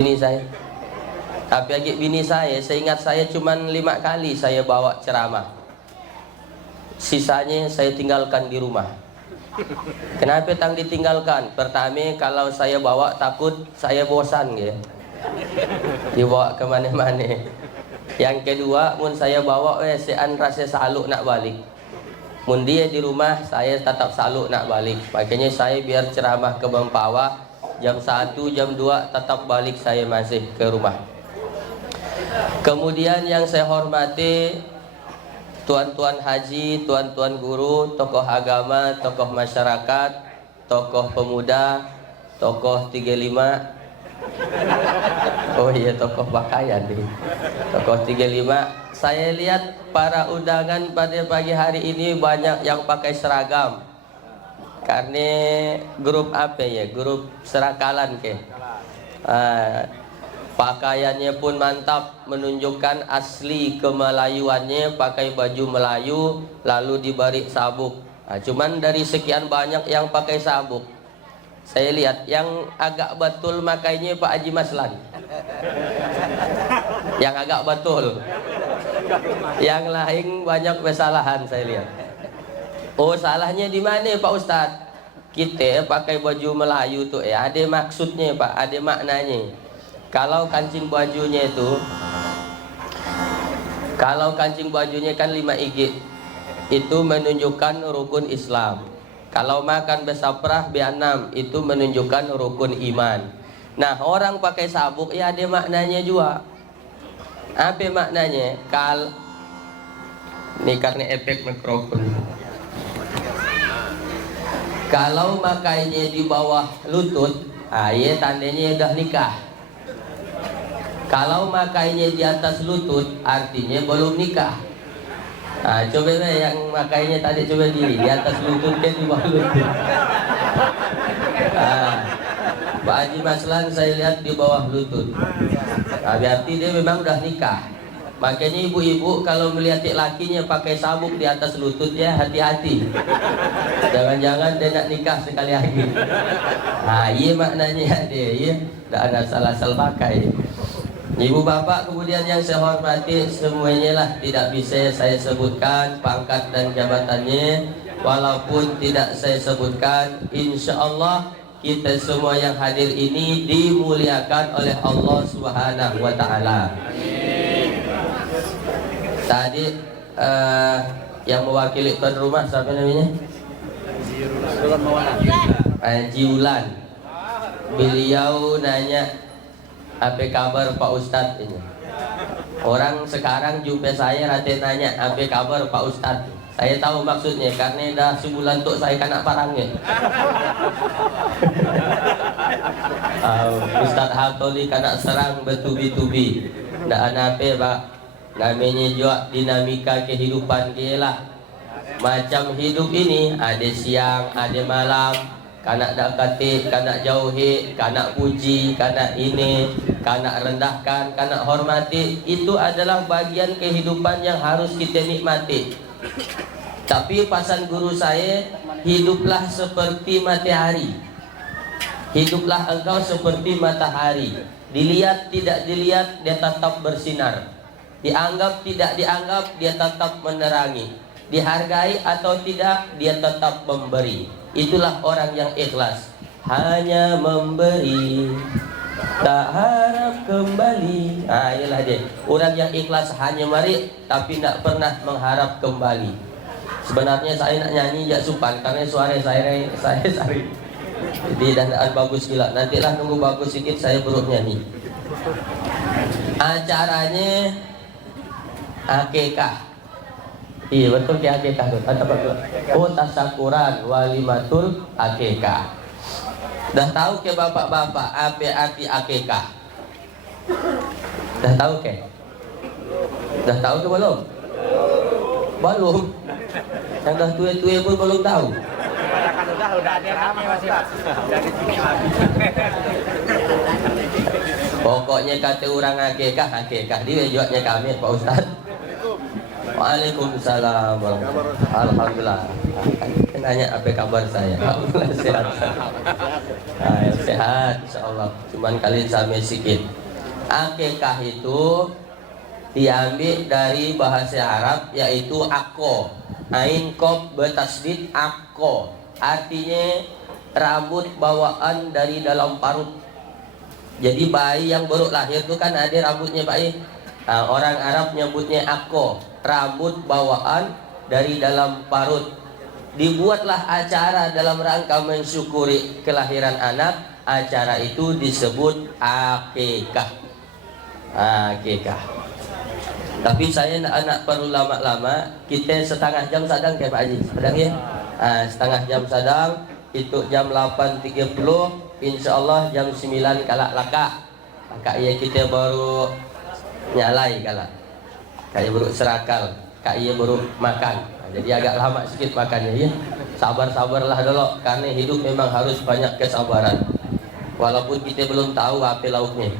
bini saya. Tapi agak bini saya ingat saya cuman 5 kali saya bawa ceramah. Sisanya saya tinggalkan di rumah. Kenapa tang ditinggalkan? Pertama, kalau saya bawa takut saya bosan ya. Dibawa ke mana-mana. Yang kedua, mun saya bawa sean rasa saluk nak balik. Mun dia di rumah, saya tetap saluk nak balik. Makanya saya biar ceramah ke Bampawa jam 1, jam 2 tetap balik saya masih ke rumah. Kemudian yang saya hormati tuan-tuan haji, tuan-tuan guru, tokoh agama, tokoh masyarakat, tokoh pemuda, tokoh 35. Oh iya, tokoh pakaian nih. Tokoh 35. Saya lihat para undangan pada pagi hari ini banyak yang pakai seragam. Karena grup apa ya? Grup serakalan ke. Pakaiannya pun mantap, menunjukkan asli kemelayuannya, pakai baju Melayu lalu diberi sabuk. Cuman dari sekian banyak yang pakai sabuk, saya lihat yang agak betul makainya Pak Haji Maslan. Yang agak betul. Yang lain banyak kesalahan saya lihat. Oh, salahnya di mana Pak Ustadz? Kita pakai baju Melayu tuh ya ada maksudnya Pak, ada maknanya. Kalau kancing bajunya kan 5 igit, itu menunjukkan rukun Islam. Kalau makan besaprah B6 itu menunjukkan rukun iman. Nah, orang pakai sabuk ya ada maknanya juga. Apa maknanya? Ini karena efek mikrofon. Kalau makainya di bawah lutut, ya tandanya udah nikah. Kalau makainya di atas lutut, artinya belum nikah. Coba yang makainya tadi coba di atas lutut kan di bawah lutut. Pak Haji Maslan saya lihat di bawah lutut. Berarti dia memang udah nikah. Makanya ibu-ibu kalau melihat lakinya pakai sabuk di atas lututnya, hati-hati. Jangan-jangan dia nak nikah sekali lagi. Iya maknanya dia, iya. Tidak ada salah-salah pakai. Ibu bapak kemudian yang saya hormati, semuanya lah tidak bisa saya sebutkan pangkat dan jabatannya. Walaupun tidak saya sebutkan, insya Allah kita semua yang hadir ini dimuliakan oleh Allah Subhanahu wa Ta'ala. Tadi yang mewakili tuan rumah siapa namanya? Jiulan. Beliau nanya apa kabar Pak Ustadz ini. Orang sekarang jumpa saya rata nanya apa kabar Pak Ustadz. Saya tahu maksudnya karena dah sebulan untuk saya kena parangnya. Ustadz Hatoli kena serang bertubi-tubi. Nggak apa Pak. Namanya juga dinamika kehidupan dia lah. Macam hidup ini ada siang, ada malam. Kanak dekati, kanak jauhi, kanak puji, kanak ini, kanak rendahkan, kanak hormati. Itu adalah bagian kehidupan yang harus kita nikmati. Tapi pesan guru saya, hiduplah seperti matahari. Hiduplah engkau seperti matahari. Dilihat tidak dilihat, dia tetap bersinar. Dianggap tidak dianggap, dia tetap menerangi. Dihargai atau tidak, dia tetap memberi. Itulah orang yang ikhlas. Hanya memberi, tak harap kembali. Ialah dia. Orang yang ikhlas hanya memberi, tapi tidak pernah mengharap kembali. Sebenarnya saya nak nyanyi jak supan karena suara saya sari. Jadi dandaan bagus gila. Nantilah nunggu bagus sedikit saya baru nyanyi. Acaranya akikah. Iya betul ke akikah tuh. Oh, tasakuran walimatul akikah. Dah tahu ke bapak-bapak apa arti akikah? Dah tahu ke? Dah tahu ke belum? Belum. Yang dah tua-tua pun belum tahu. Udah ada ramai masih Pak. Pokoknya kata orang akikah dia jualnya kami Pak Ustaz. Waalaikumsalam. Alhamdulillah. Nanya apa kabar saya? Alhamdulillah sehat. Sehat, insyaallah. Cuman kali sampai sikit. Akikah itu diambil dari bahasa Arab yaitu akko. Ain kob bertasdid akko. Artinya rambut bawaan dari dalam parut. Jadi bayi yang baru lahir itu kan ada rambutnya bayi. Nah, orang Arab nyebutnya akko, rambut bawaan dari dalam parut. Dibuatlah acara dalam rangka mensyukuri kelahiran anak. Acara itu disebut akikah. Akikah. Tapi saya anak perlu lama-lama. Kita setengah jam sadang kayak Pak Haji. Sadang ya? Setengah jam sadang. Itu jam 8.30. Insya Allah jam 9 kalak laka. Laka ya kita baru nyalai kalak. Kayak baru serakal. Kayak baru makan. Jadi agak lama sedikit makannya ya. Sabar-sabarlah dulu. Karena hidup memang harus banyak kesabaran. Walaupun kita belum tahu apa lauknya.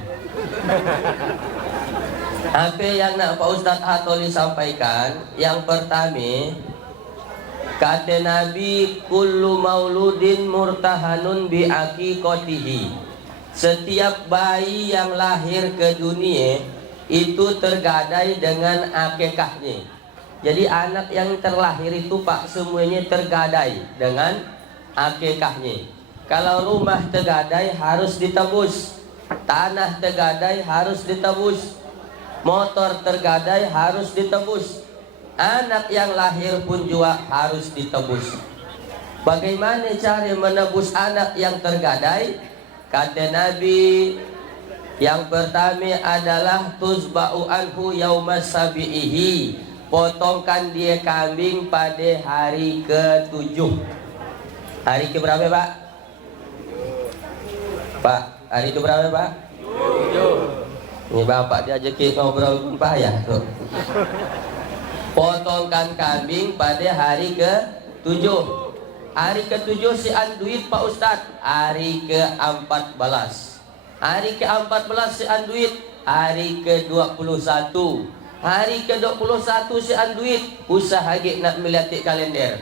Apa yang nak Pak Ustadz Hatoli sampaikan? Yang pertama, kata Nabi, kullu mauludin murtahanun bi aqiqatihi. Setiap bayi yang lahir ke dunia itu tergadai dengan akikahnya. Jadi anak yang terlahir itu Pak semuanya tergadai dengan akikahnya. Kalau rumah tergadai harus ditebus, tanah tergadai harus ditebus, motor tergadai harus ditebus, anak yang lahir pun juga harus ditebus. Bagaimana cara menebus anak yang tergadai? Kata Nabi, yang pertama adalah tuzba'u anhu yaumas sabi'ihi. Potongkan dia kambing pada hari ke-7. Hari ke berapa Pak? Pak, hari ke berapa Pak? 7. Ini bapak diajak ngobrol pun payah tuh. Potongkan kambing pada hari ke-7. Hari ke-7 si anduit Pak Ustadz. Hari ke-14. Hari ke-14 si anduit. Hari ke-21. Hari ke-21 si anduit. Usaha nak melihat kalender.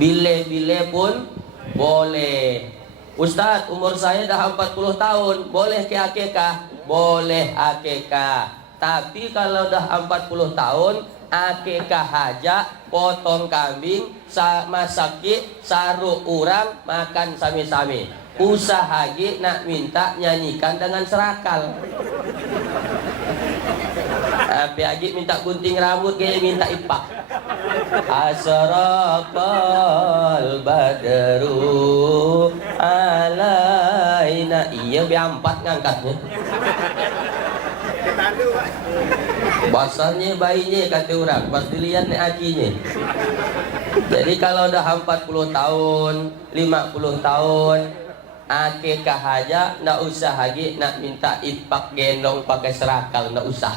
Bile-bile pun boleh. Ustadz, umur saya dah 40 tahun. Boleh ke akikah? Boleh akikah. Tapi kalau dah 40 tahun, akikah aja, potong kambing, masaki, saruk urang, makan sami-sami. Usaha nak minta nyanyikan dengan serakal. Tapi Agi minta gunting rambut, kayak minta ipak. Asraqal badru alaina. Iya B4 ngangkatnya. Basarnya bayinya kata orang, pas dilihat nih akinya. Jadi kalau udah 40 tahun, 50 tahun, akikah aja, ndak usah lagi nak minta ipak gendong pakai serakal, ndak usah.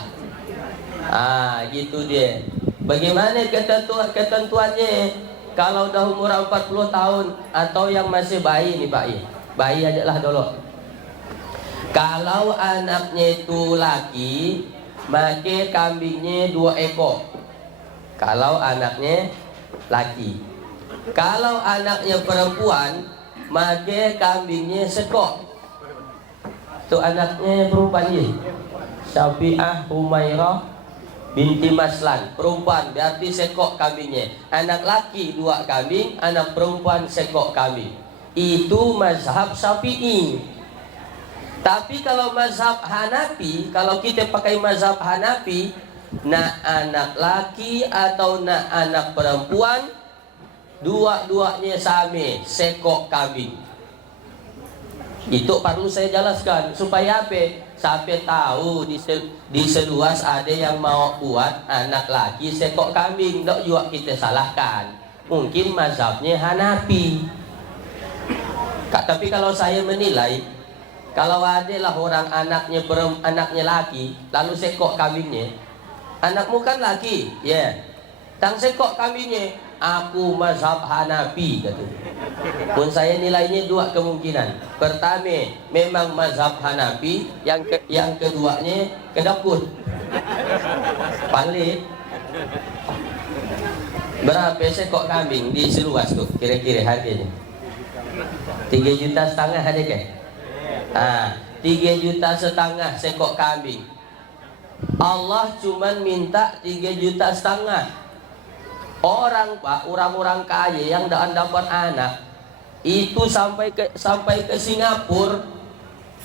Gitu dia. Bagaimana ketentuannya? Kalau udah umur 40 tahun atau yang masih bayi nih Pak ya. Bayi aja lah dulu. Kalau anaknya itu laki, maka kambingnya 2 ekor. Kalau anaknya laki. Kalau anaknya perempuan, maka kambingnya sekok. Itu anaknya perempuan ya. Syafi'ah Humairah binti Maslan, perempuan, berarti sekok kambingnya. Anak laki 2 kambing, anak perempuan sekok kambing. Itu mazhab Syafi'i. Tapi kalau mazhab Hanafi, kalau kita pakai mazhab Hanafi, nak anak laki atau nak anak perempuan, dua-duanya sama, sekok kambing. Itu perlu saya jelaskan supaya apa? Sampai tahu di seluas ada yang mau buat anak laki sekok kambing. Tidak juga kita salahkan. Mungkin mazhabnya Hanafi. Tapi kalau saya menilai, kalau adalah orang anaknya laki, lalu sekok kambingnya, anakmu kan laki, ya, tang sekok kambingnya, aku mazhab Hanafi, katanya. Pun saya nilainya 2 kemungkinan. Pertama, memang mazhab Hanafi, yang keduanya kedapur, palit. Berapa sekok kambing di seluas tuh kira-kira harganya? 3,5 juta ada kan? 3,5 juta sekok kambing. Allah cuman minta 3,5 juta. Orang Pak, orang-orang kaya yang dapat anak itu sampai ke Singapura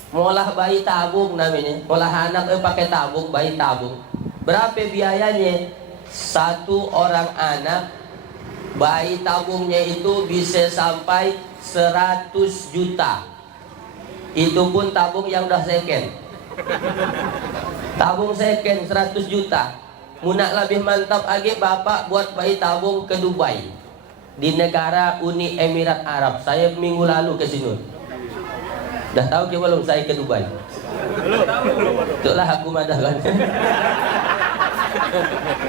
ngolah bayi tabung namanya, ngolah anak pakai tabung, bayi tabung. Berapa biayanya? Satu orang anak bayi tabungnya itu bisa sampai 100 juta. Itu pun tabung yang udah second. Tabung second 100 juta. Munak lebih mantap lagi bapak buat bayi tabung ke Dubai, di negara Uni Emirat Arab. Saya minggu lalu ke sini. Dah tahu ke belum saya ke Dubai? Itulah aku madahkan.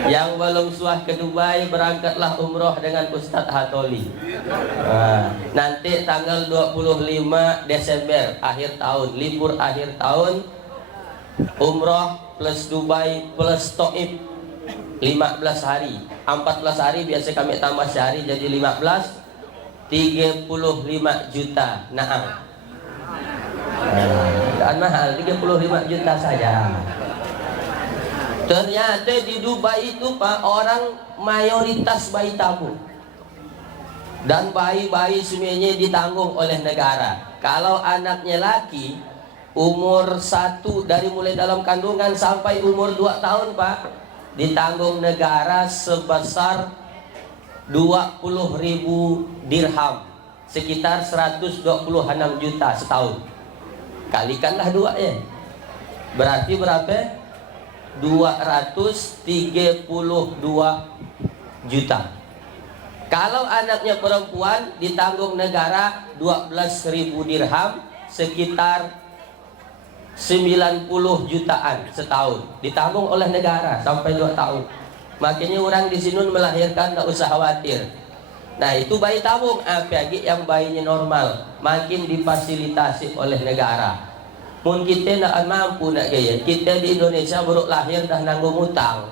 Yang belum suah ke Dubai berangkatlah umroh dengan Ustadz Hatoli. Nanti tanggal 25 Desember akhir tahun, libur akhir tahun, umroh plus Dubai plus Taif 15 hari. 14 hari biasa kami tambah sehari jadi 15. 35 juta. Naam. Dan mahal 35 juta saja. Ternyata di Dubai itu Pak, orang mayoritas bayi tabung. Dan bayi-bayi semuanya ditanggung oleh negara. Kalau anaknya laki, umur 1 dari mulai dalam kandungan sampai umur 2 tahun Pak, ditanggung negara sebesar 20.000 dirham, sekitar 126 juta setahun. Kalikanlah 2 ya, berarti berapa? 232 juta. Kalau anaknya perempuan ditanggung negara 12.000 dirham, sekitar 90 jutaan setahun, ditanggung oleh negara sampai 2 tahun. Makanya orang di sini melahirkan tak usah khawatir. Nah itu bayi tabung. Apalagi yang bayinya normal, makin difasilitasi oleh negara. Mun kita nak mampu nak gaya, kita di Indonesia baru lahir dah nanggung utang.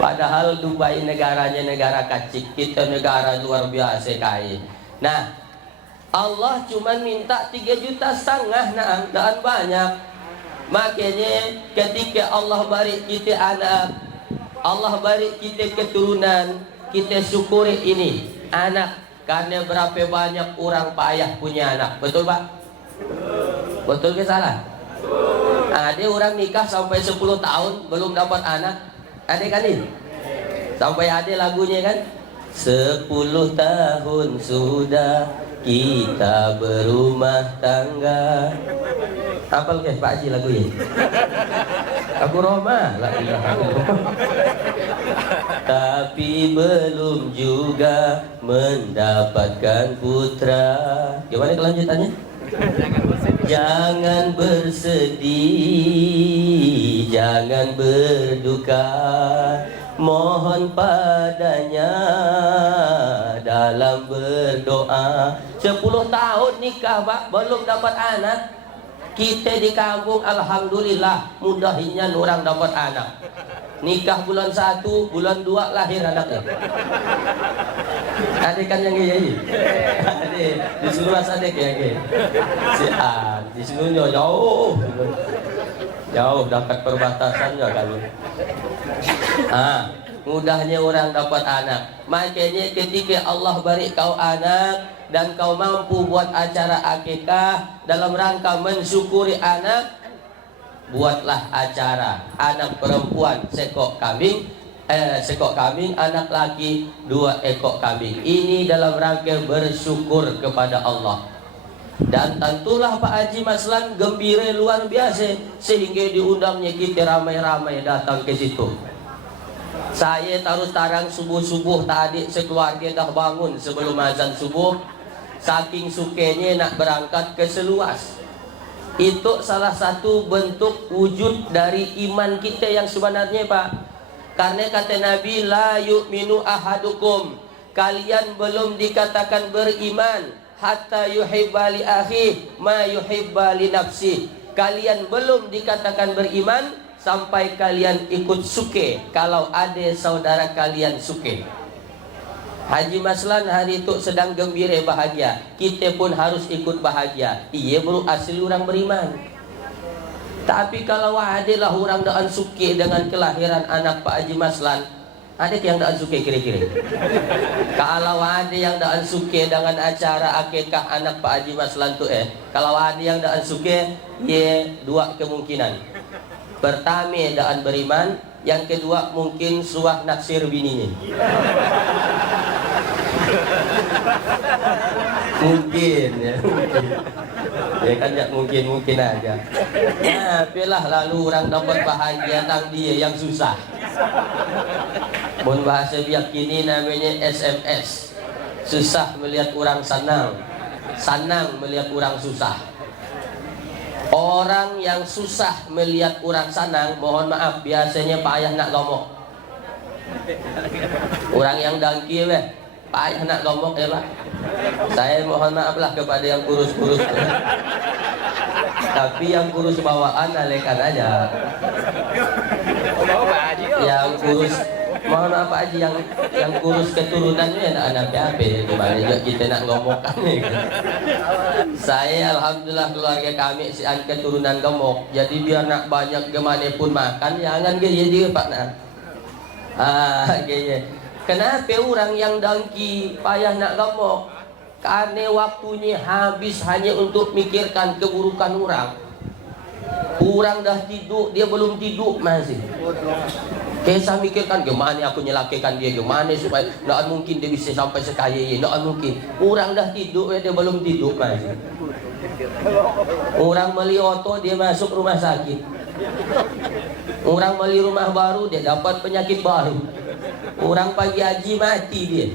Padahal Dubai negaranya negara kecil, kita negara luar biasa kaya. Nah Allah cuma minta 3,5 juta, nah, dan banyak. Makanya ketika Allah beri kita anak, Allah beri kita keturunan, kita syukuri ini anak. Karena berapa banyak orang payah punya anak. Betul Pak? Betul ke salah? Ada orang nikah sampai 10 tahun belum dapat anak. Ada kan ini? Sampai ada lagunya kan? 10 tahun sudah kita berumah tangga. Apal ke Pak Haji lagu ini? Aku Roma lah. Tapi belum juga mendapatkan putra. Gimana kelanjutannya? Jangan bersedih, jangan berduka, mohon padanya dalam berdoa. 10 tahun nikah Pak, belum dapat anak. Kita di kampung alhamdulillah mudahinya orang dapat anak. Nikah bulan 1, bulan 2 lahir anaknya. Ada kan yang gini? Ada. Di Suluas ada kayak di sini jauh. Jauh dekat perbatasannya kali. Mudahnya orang dapat anak. Makanya ketika Allah beri kau anak dan kau mampu buat acara akikah dalam rangka mensyukuri anak, buatlah acara anak perempuan sekok kambing, anak laki 2 ekor kambing. Ini dalam rangka bersyukur kepada Allah. Dan tentulah Pak Haji Maslan gembira luar biasa sehingga diundangnya kita ramai-ramai datang ke situ. Saya terus terang subuh-subuh tadi sekeluarga dah bangun sebelum azan subuh, saking sukanya nak berangkat ke Seluas. Itu salah satu bentuk wujud dari iman kita yang sebenarnya Pak. Karena kata Nabi, la yu'minu ahadukum, kalian belum dikatakan beriman hatta yuhibba li akhi ma yuhibba li nafsi. Kalian belum dikatakan beriman sampai kalian ikut suke kalau ada saudara kalian suke. Haji Maslan hari itu sedang gembira bahagia, kita pun harus ikut bahagia. Iya bro, asli orang beriman. Tapi kalau adalah orang daan suke dengan kelahiran anak Pak Haji Maslan, ada yang daan suke kira-kira? Kalau ada yang daan suke dengan acara akikah anak Pak Haji Maslan tuh kalau ada yang daan suke, ya dua kemungkinan. Pertama daan beriman, yang kedua mungkin suah naksir bininya. Mungkin ya, mungkin. Ya kan ya mungkin aja. Nah, pilah lalu orang dapat bahagia tentang dia yang susah. Bon bahasa biak kini namanya SMS. Susah melihat orang senang, senang melihat orang susah. Orang yang susah melihat orang senang, mohon maaf biasanya payah nak ngomong. Orang yang dangki payah nak ngomong ya Pak. Saya mohon maaf lah kepada yang kurus-kurus. Tapi yang kurus bawaan alekan aja. Yang kurus, mohon maaf Pak Haji, yang kurus keturunannya anak PAP. Gimana juga kita nak ngomongkan gitu. Saya alhamdulillah keluarga kami si an keturunan gemuk. Jadi biar nak banyak gimana pun makan, jangan gaya dia Pak nak. Gaya. Kenapa orang yang dangki payah nak gemuk? Karena waktunya habis hanya untuk mikirkan keburukan orang. Orang dah tidur, dia belum tidur masih. Saya mikirkan gimana aku nyelakikan dia, gimana supaya tidak mungkin dia bisa sampai sekaya ini, tidak mungkin. Orang dah tidur, dia belum tidur masih. Orang beli oto, dia masuk rumah sakit. Orang beli rumah baru, dia dapat penyakit baru. Orang pagi haji mati dia.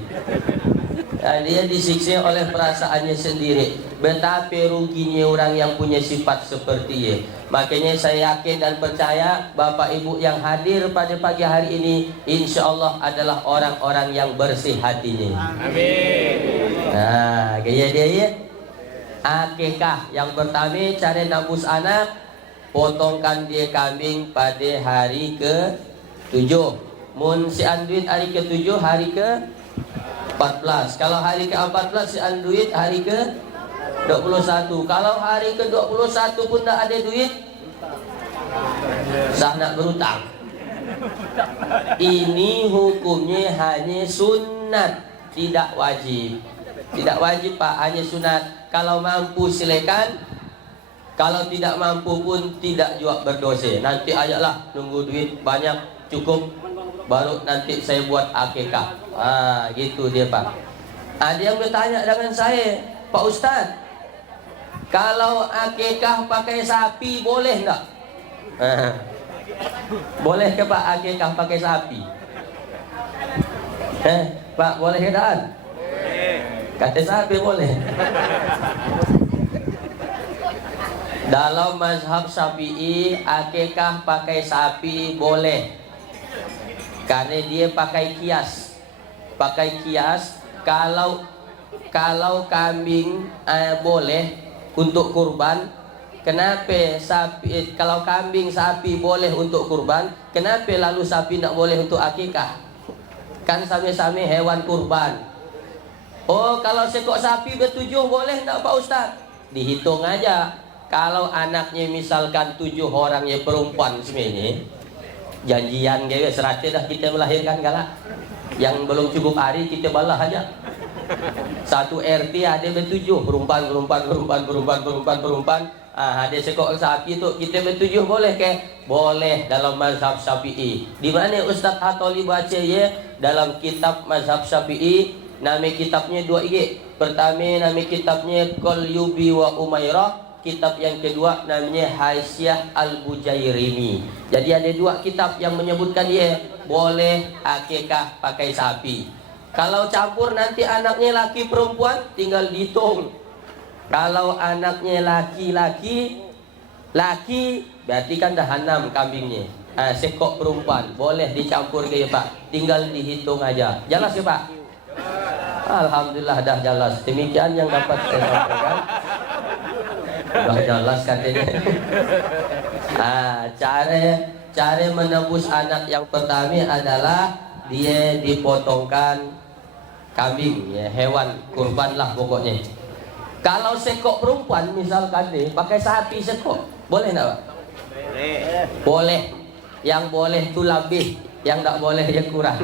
Nah, dia disiksa oleh perasaannya sendiri. Betapa ruginya orang yang punya sifat seperti ini. Makanya saya yakin dan percaya Bapak Ibu yang hadir pada pagi hari ini insya Allah adalah orang-orang yang bersih hatinya. Amin. Nah, gaya dia ya. Akikah yang pertama cara nabus anak, potongkan dia kambing pada hari ke-7. Mun si anduit hari ke-7, hari ke-14. Kalau hari ke-14 si anduit hari ke-21. Kalau hari ke-21 pun tak ada duit, sah nak berutang. Ini hukumnya hanya sunat, tidak wajib. Tidak wajib Pak, hanya sunat. Kalau mampu silakan, kalau tidak mampu pun tidak juga berdosa. Nanti ajaklah nunggu duit banyak cukup, baru nanti saya buat akikah. Gitu dia Pak. Ada yang bertanya dengan saya, Pak Ustadz, kalau akikah pakai sapi boleh enggak? Boleh ke Pak akikah pakai sapi? Pak boleh ke tak? Kata sapi boleh. Dalam mazhab Syafi'i akikah pakai sapi boleh. Karena dia pakai kias. Pakai kias. Kalau kambing boleh untuk kurban, kenapa sapi? Kalau kambing sapi boleh untuk kurban, kenapa lalu sapi tidak boleh untuk akikah? Kan sama-sama hewan kurban. Oh, kalau sekok sapi bertujuh boleh tidak Pak Ustadz? Dihitung aja. Kalau anaknya misalkan 7 orangnya perempuan semuanya, janjian gitu, serata dah kita melahirkan galak. Yang belum cukup hari kita balah aja. Satu RT ada bertujuh perempuan. Ada sekok sapi itu kita bertujuh boleh ke? Boleh dalam mazhab Syafi'i. Di mana Ustaz Hatoli baca ya? Dalam kitab mazhab Syafi'i. Nama kitabnya 2 IG. Pertama nama kitabnya Qalyubi wa Umairah. Kitab yang kedua namanya Haisyah Al-Bujairimi. Jadi ada 2 kitab yang menyebutkan dia boleh akikah pakai sapi. Kalau campur nanti anaknya laki perempuan tinggal dihitung. Kalau anaknya laki berarti kan dah 6 kambingnya. Sekok perempuan boleh dicampur ke Pak. Tinggal dihitung aja. Jelas ya Pak? Alhamdulillah dah jelas. Demikian yang dapat saya sampaikan. Dah jelas katanya. Cara cara menebus anak yang pertama adalah dia dipotongkan kambing, ya, hewan kurban lah pokoknya. Kalau sekok perempuan misalkan nih pakai sapi sekok, boleh enggak, Pak? Boleh. Yang boleh itu lebih, yang enggak boleh ya kurang.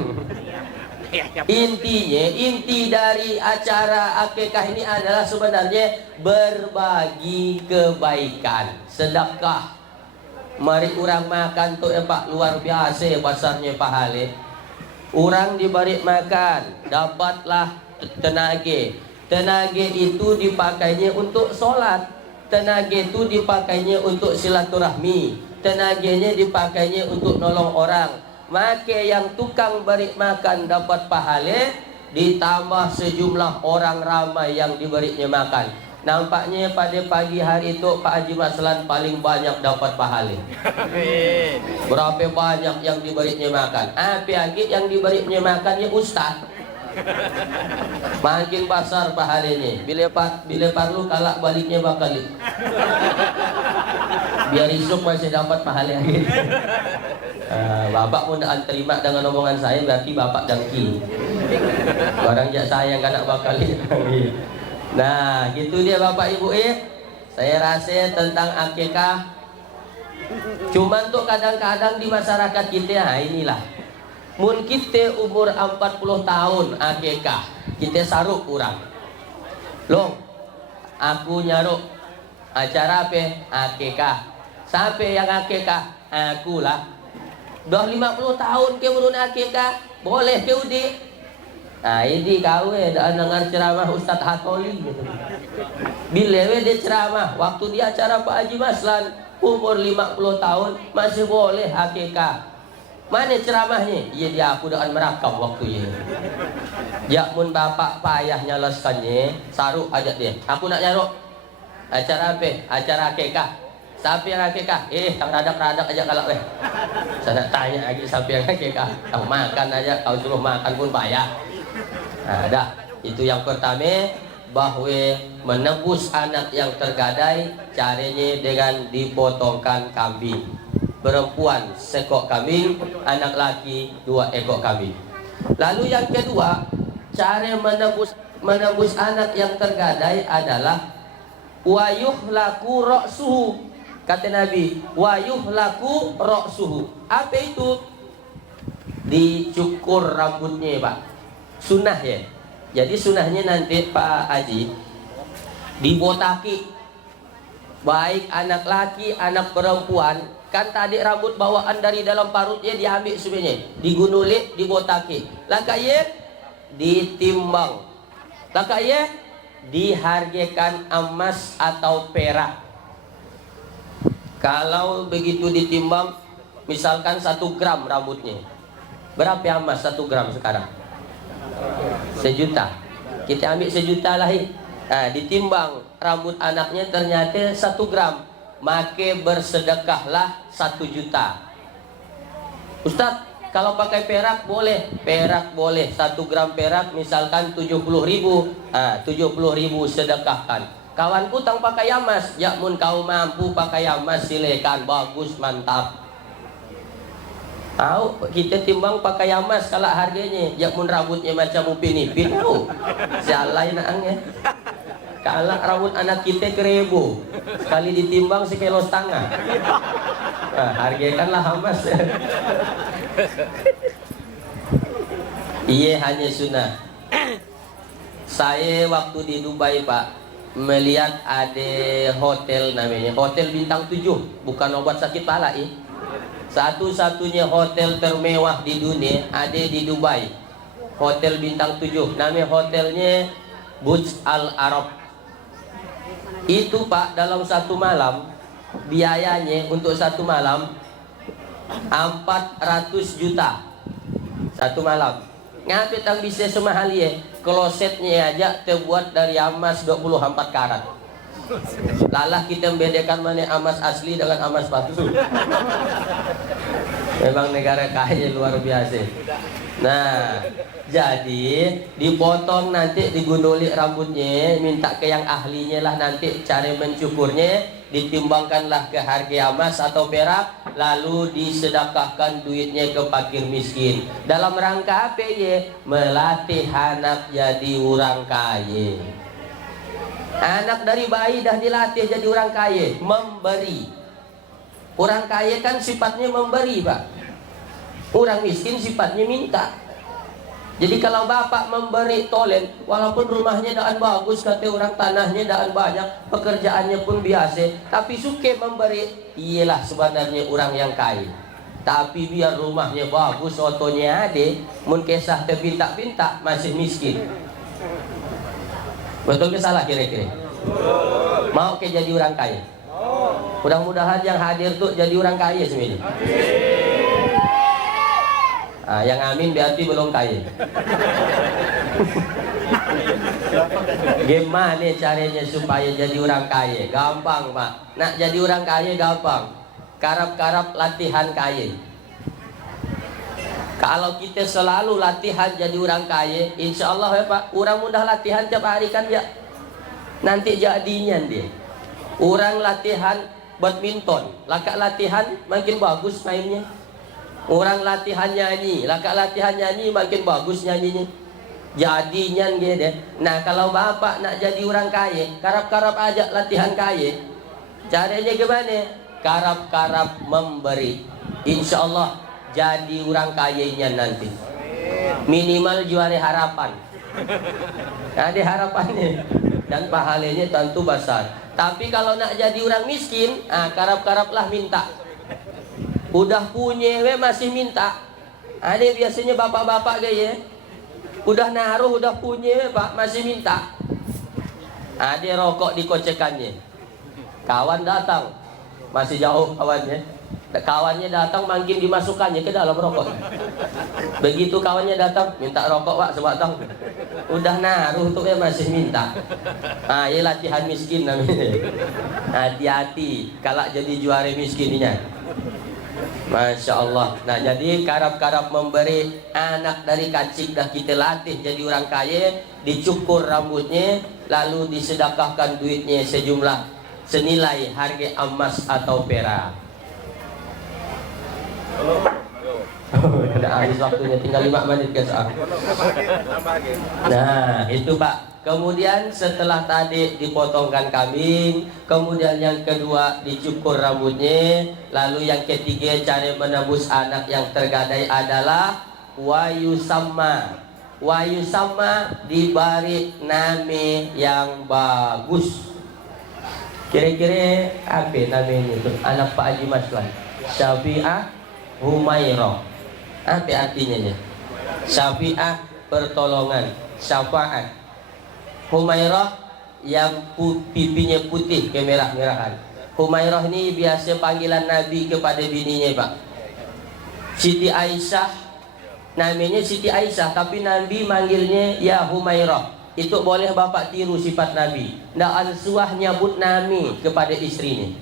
Intinya, inti dari acara akikah ini adalah sebenarnya berbagi kebaikan, sedekah. Mari orang makan tuh Pak, luar biasa pasarnya pahala. Orang diberi makan, dapatlah tenaga. Tenaga itu dipakainya untuk sholat, tenaga itu dipakainya untuk silaturahmi, tenaganya dipakainya untuk nolong orang. Maka yang tukang beri makan dapat pahala, ditambah sejumlah orang ramai yang diberinya makan. Nampaknya pada pagi hari itu Pak Haji Maslan paling banyak dapat pahala. Berapa banyak yang diberinya makan? Lagi yang diberinya makannya ustaz. Makin besar pahalanya. Bila perlu kalak baliknya bakal. Biar esok masih dapat pahala lagi. Bapak pun tidak terima dengan omongan saya, berarti bapak dengki. Barang jak sayang kanak bakal. Nah, gitu dia Bapak Ibu. Saya rasa tentang akikah. Cuman tuh kadang-kadang di masyarakat kita, inilah. Mun kita umur 40 tahun akikah, kita saruk kurang. Loh, aku nyaruk acara apa? Akikah. Siapa yang akikah? Akulah. Dah 50 tahun ke belum akikah, boleh ke udi? Nah, ini kau dah dengar ceramah Ustaz Hatoli gitu. Bila dia ceramah, waktu dia acara Pak Haji Maslan, umur 50 tahun masih boleh akikah. Mana ceramahnya? Iya dia aku dah merakam waktu ini. Jakmun bapak payah nyalaskannya, saruk ajak dia. Aku nak nyaruk. Acara apa? Acara akikah. Siapa yang akikah? Tang radak-radak aja kalak weh. Saya nak tanya lagi siapa yang akikah. Kau makan aja, kau suruh makan pun payah. Nah, dah. Itu yang pertama, bahwa menebus anak yang tergadai caranya dengan dipotongkan kambing. Perempuan sekok kambing, anak laki 2 ekor kambing. Lalu yang kedua, cara menebus anak yang tergadai adalah wayuhlaku ra'suhu. Kata Nabi, wayuhlaku ra'suhu. Apa itu? Dicukur rambutnya, Pak. Sunnah ya. Jadi sunnahnya nanti Pak Haji dibotaki, baik anak laki, anak perempuan. Kan tadi rambut bawaan dari dalam parutnya diambil sebenarnya, digunulik, dibotaki. Langkahnya ditimbang. Langkahnya dihargakan emas atau perak. Kalau begitu ditimbang, misalkan 1 gram rambutnya, berapa emas 1 gram sekarang? 1 juta. Kita ambil 1 juta lah. Nah, ditimbang rambut anaknya ternyata 1 gram, maka bersedekahlah 1 juta. Ustaz, kalau pakai perak boleh? Perak boleh. 1 gram perak misalkan 70.000. 70.000 sedekahkan. Kawanku tang pakai emas, ya mun kau mampu pakai emas silakan, bagus, mantap. Tahu kita timbang pakai emas kalau harganya, ya mun rambutnya macam upin-ipin tahu. Sialai naangnya. Kalau rambut anak kita 1.000, sekali ditimbang 1,5 kilo. Nah, hargaikanlah emas. Iya, hanya sunnah. Saya waktu di Dubai, Pak, melihat ada hotel namanya Hotel Bintang 7, bukan obat sakit kepala. Satu-satunya hotel termewah di dunia ada di Dubai. Hotel Bintang 7, nama hotelnya Burj Al Arab. Itu Pak, dalam 1 malam biayanya untuk 1 malam 400 juta 1 malam. Ngapa tang bisa semahal ya? Klosetnya aja terbuat dari emas 24 karat. Lalah kita membedakan mana emas asli dengan emas palsu. Memang negara kaya luar biasa. Nah, jadi dipotong nanti, digunulik rambutnya, minta ke yang ahlinya lah nanti cara mencukurnya. ditimbangkanlah ke harga emas atau perak, lalu disedekahkan duitnya ke fakir miskin. Dalam rangka apa ye? Melatih anak jadi orang kaya. Anak dari bayi dah dilatih jadi orang kaya, memberi. Orang kaya kan sifatnya memberi, Pak. Orang miskin sifatnya minta. Jadi kalau bapak memberi tolen, walaupun rumahnya daan bagus, kata orang tanahnya daan banyak, pekerjaannya pun biasa, tapi suka memberi, iyalah sebenarnya orang yang kaya. Tapi biar rumahnya bagus, otonya ada, mun kesah terpinta-pinta masih miskin. Betul ke salah kira-kira? Mau ke jadi orang kaya? Mudah-mudahan yang hadir tuh jadi orang kaya semuanya. Yang amin berarti belum kaya. Gimana caranya supaya jadi orang kaya? Gampang, Pak. Nak jadi orang kaya gampang. Karap-karap latihan kaya. Kalau kita selalu latihan jadi orang kaya, insya Allah ya Pak, orang mudah latihan tiap hari kan ya. Nanti jadinya dia. Orang latihan badminton, lakak latihan makin bagus mainnya. Orang latihan nyanyi, lakak latihan nyanyi makin bagus nyanyinya. Jadinya gitu. Nah kalau bapak nak jadi orang kaya, karap-karap aja latihan kaya. Caranya gimana? Karap-karap memberi. Insya Allah jadi orang kayanya nanti. Minimal juara harapan. Ada harapannya dan pahalanya tentu besar. Tapi kalau nak jadi orang miskin, karap-karaplah minta. Udah punya we masih minta. Ada biasanya bapak-bapak gaya. Udah naruh, udah punya we Pak, masih minta. Ada rokok dikocekannya. Kawan datang, masih jauh kawannya. Kawannya datang makin dimasukkannya ke dalam rokok. Begitu kawannya datang, minta rokok Pak sebatang. Udah naruh tuh ya masih minta. Ya latihan miskin namanya. Hati-hati kalau jadi juara miskinnya. Masya Allah. Nah jadi karap-karap memberi, anak dari kecil dah kita latih jadi orang kaya, dicukur rambutnya, lalu disedekahkan duitnya sejumlah senilai harga emas atau perak. Udah habis waktunya, tinggal 5 menit guys. Nah itu Pak. Kemudian setelah tadi dipotongkan kambing, kemudian yang kedua dicukur rambutnya, lalu yang ketiga cara menebus anak yang tergadai adalah wayusamma. Wayusamma diberi nama yang bagus. Kira-kira apa namanya itu? Anak Pak Haji Maslan, Syafi'ah Humairah. Apa artinya? Syafi'ah pertolongan, syafaat. Humairah yang pipinya putih kemerah-merahan. Humairah ini biasa panggilan Nabi kepada bininya Pak. Siti Aisyah, namanya Siti Aisyah, tapi Nabi manggilnya ya Humairah. Itu boleh bapak tiru sifat Nabi. Ndak al-suah nyabut nami kepada istrinya.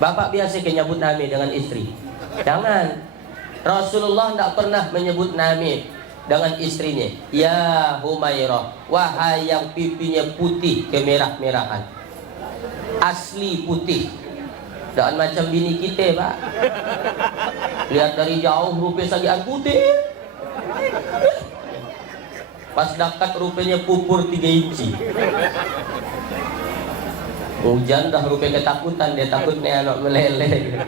Bapak biasa nyabut nami dengan istri. Jangan. Rasulullah ndak pernah menyebut nami dengan istrinya. Ya Humairah, wahai yang pipinya putih kemerah-merahan. Asli putih. Dan macam bini kita Pak. Lihat dari jauh rupanya sagian putih. Pas dekat rupanya pupur 3 inci. Hujan dah rupanya ketakutan, dia takut nih anak meleleh.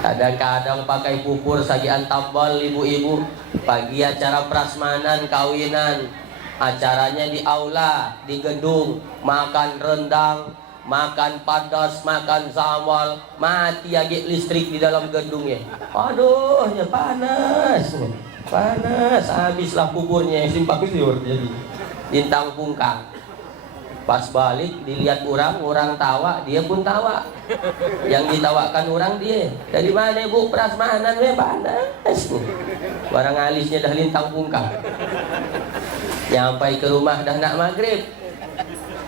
Kadang-kadang pakai pupur sajian tambal ibu-ibu. Pagi acara prasmanan, kawinan, acaranya di aula, di gedung, makan rendang, makan padas, makan sambal, mati lagi listrik di dalam gedungnya. Aduh, ya panas. Panas, habislah puburnya yang simpang siur jadi bintang pungkang. Pas balik dilihat orang tawa, dia pun tawa. Yang ditawakan orang dia. Dari mana Bu? Prasmanan we panas. Barang alisnya dah lintang pungkang. Nyampai ke rumah dah nak maghrib.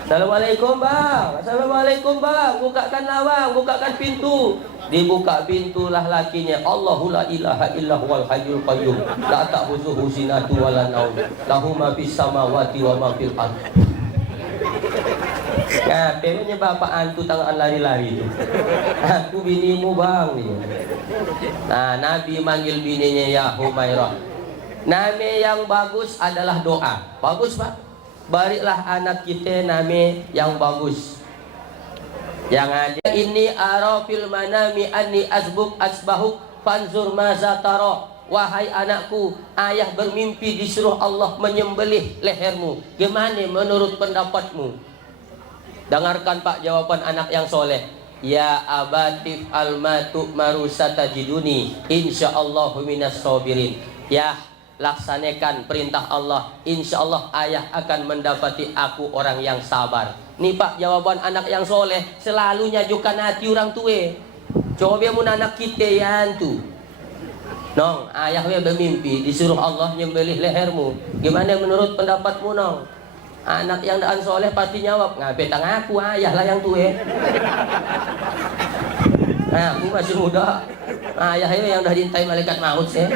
Assalamualaikum Bang. Assalamualaikum Bang. Bukakan lawang, bukakan pintu. Dibuka pintulah lakinya. Allahu la ilaha illa huwal hayyul qayyum. La ta'khuzuhu sinatun wa la naum. Lahu ma fis samawati wa ma fil ardh. Ngapain bapak antu tangan lari-lari itu? Aku binimu bang. Nah, Nabi manggil bininya ya Humairah. Nama yang bagus adalah doa. Bagus pak. Barilah anak kita nama yang bagus. Yang ada ini arafil manami anni asbahuk fanzur maza tara. Wahai anakku, ayah bermimpi disuruh Allah menyembelih lehermu. Gimana menurut pendapatmu? Dengarkan pak jawaban anak yang soleh. Ya abatif almatu marusata jiduni insyaallah minas sabirin. Ya, laksanakan perintah Allah. Insyaallah ayah akan mendapati aku orang yang sabar. Nih pak jawaban anak yang soleh. Selalu nyajukan hati orang tua. Coba mun anak kita yang tu. Nong, ayah bermimpi disuruh Allah nyembelih lehermu. Gimana menurut pendapatmu nong? Anak yang daan soleh pasti jawab, ngapain tang aku ayah lah yang tua. Nah, aku masih muda. Ayah yang dah diintai malaikat maut sih.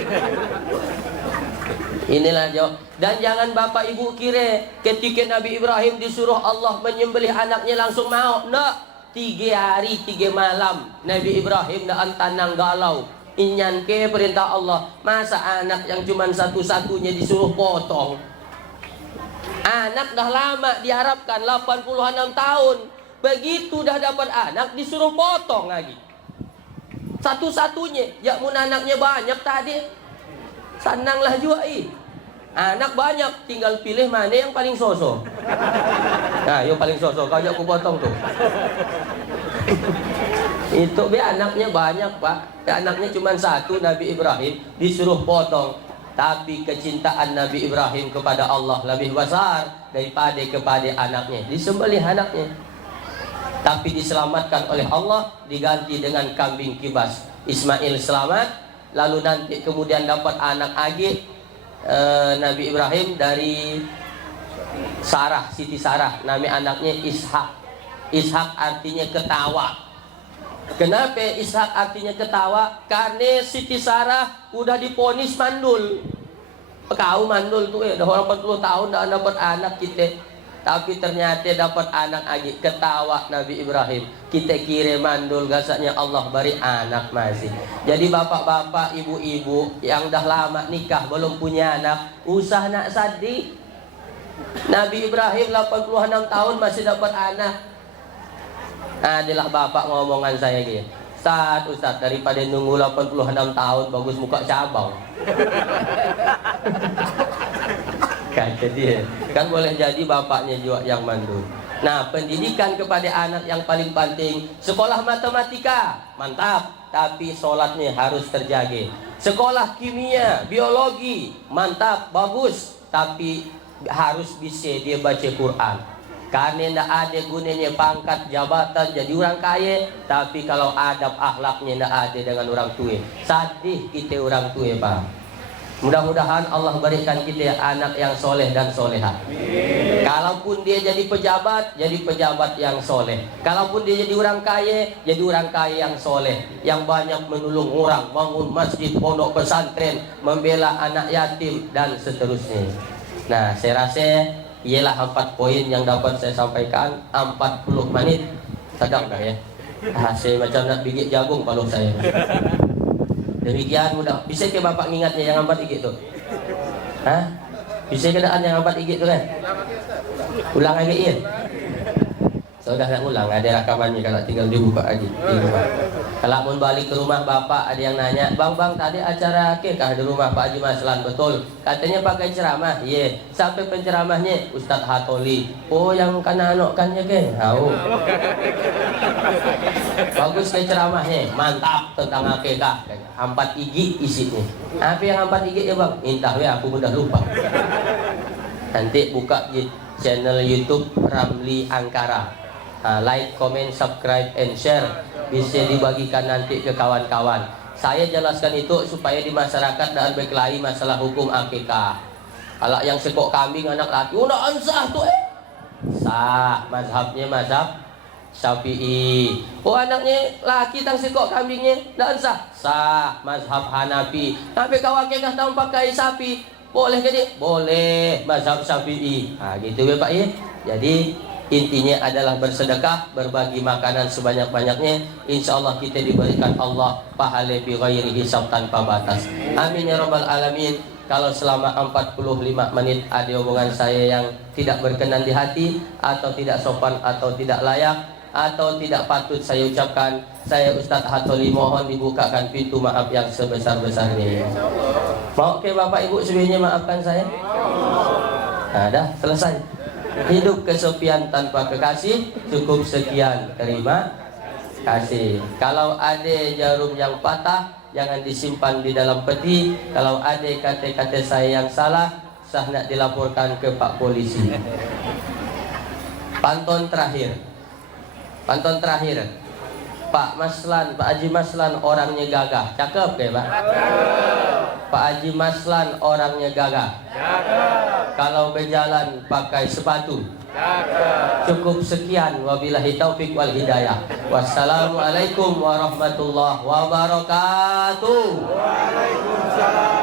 Inilah jawab. Dan jangan bapak ibu kira ketika Nabi Ibrahim disuruh Allah menyembelih anaknya langsung mau. Nggak, 3 hari 3 malam Nabi Ibrahim daan tanang galau. Inyan ke perintah Allah. Masa anak yang cuma satu-satunya disuruh potong? Anak dah lama diharapkan 86 tahun. Begitu dah dapat anak disuruh potong lagi. Satu-satunya. Ya mun anaknya banyak tadi. Senanglah juga anak banyak, tinggal pilih mana yang paling sosok. Nah, yang paling sosok kau aku potong tuh. Itu anaknya banyak pak. Anaknya cuma satu, Nabi Ibrahim disuruh potong. Tapi kecintaan Nabi Ibrahim kepada Allah lebih besar daripada kepada anaknya. Disembelih anaknya. Tapi diselamatkan oleh Allah, diganti dengan kambing kibas. Ismail selamat. Lalu nanti kemudian dapat anak agi Nabi Ibrahim dari Sarah, Siti Sarah. Nama anaknya Ishak. Ishak artinya ketawa. Kenapa Ishak artinya ketawa? Karena Siti Sarah udah diponis mandul. Kau mandul tuh udah 40 tahun dah dapat anak kita. Tapi ternyata dapat anak lagi. Ketawa Nabi Ibrahim. Kita kira mandul, gasanya Allah beri anak masih. Jadi bapak-bapak, ibu-ibu yang dah lama nikah belum punya anak, usah nak sedih. Nabi Ibrahim 86 tahun masih dapat anak. Adalah bapak ngomongan saya gitu. Ustaz, daripada nunggu 86 tahun bagus muka cabang. Kata dia, kan boleh jadi bapaknya juga yang mandul. Nah, pendidikan kepada anak yang paling penting. Sekolah matematika, mantap, tapi sholatnya harus terjaga. Sekolah kimia, biologi, mantap, bagus, tapi harus bisa dia baca Quran. Karena tidak ada gunanya pangkat jabatan jadi orang kaya, tapi kalau adab akhlaknya tidak ada dengan orang tua. Sedih kita orang tua pak. Mudah-mudahan Allah berikan kita anak yang soleh dan soleha. Kalaupun dia jadi pejabat yang soleh. Kalaupun dia jadi orang kaya yang soleh, yang banyak menolong orang, bangun masjid, pondok pesantren, membela anak yatim dan seterusnya. Nah, saya rasa ialah 4 poin yang dapat saya sampaikan. 40 menit sedang dah ya. Saya macam nak bigit jagung kalau saya. Demikian mudah. Bisa ke bapak ingatnya yang 4 igit tu? Hah? Bisa ke daan yang 4 igit tu kan? Ulang lagi ya? Sudah nak ulang, ada rakamannya kalau tinggal dibuka lagi. Kalau mau balik ke rumah bapak, ada yang nanya, bang tadi acara akikah di rumah Pak Haji Maslan? Betul. Katanya pakai ceramah. Iya. Sampai penceramahnya Ustadz Hatoli. Oh, yang kana anokannya ke? Tahu. Bagus ke ceramahnya, mantap tentang akikah. 4 igi isinya. Apa yang 4 igi ya bang? Entah ya, aku mudah lupa. Nanti buka di channel YouTube Ramli Angkara. Like, comment, subscribe, and share. Bisa dibagikan nanti ke kawan-kawan. Saya jelaskan itu supaya di masyarakat dan berkelahi masalah hukum akikah. Kalau yang sekok kambing anak laki, udah ansah tuh sah. Mazhabnya mazhab Syafi'i. Oh, anaknya laki tang sekok kambingnya dan sah. Mazhab Hanafi. Tapi kau akikah tahu pakai sapi, boleh ke dia? Boleh. Mazhab Syafi'i. Gitu ya Pak ya. Jadi Intinya adalah bersedekah, berbagi makanan sebanyak-banyaknya. Insya Allah kita diberikan Allah pahala bi ghairi hisab, tanpa batas. Amin ya rabbal alamin. Kalau selama 45 menit ada omongan saya yang tidak berkenan di hati, atau tidak sopan, atau tidak layak, atau tidak patut saya ucapkan, saya Ustadz Hatoli mohon dibukakan pintu maaf yang sebesar-besarnya. Mau ke Bapak Ibu sebenarnya maafkan saya? Nah, dah selesai. Hidup kesepian tanpa kekasih, cukup sekian, terima kasih. Kalau ada jarum yang patah, jangan disimpan di dalam peti. Kalau ada kata-kata saya yang salah, sah nak dilaporkan ke Pak Polisi. Pantun terakhir, Pak Maslan, Pak Haji Maslan orangnya gagah, cakep deh Pak. Pak Haji Maslan orangnya gagah. Kalau berjalan pakai sepatu. Cukup sekian, wabillahi taufik wal hidayah. Wassalamualaikum warahmatullahi wabarakatuh. Waalaikumsalam.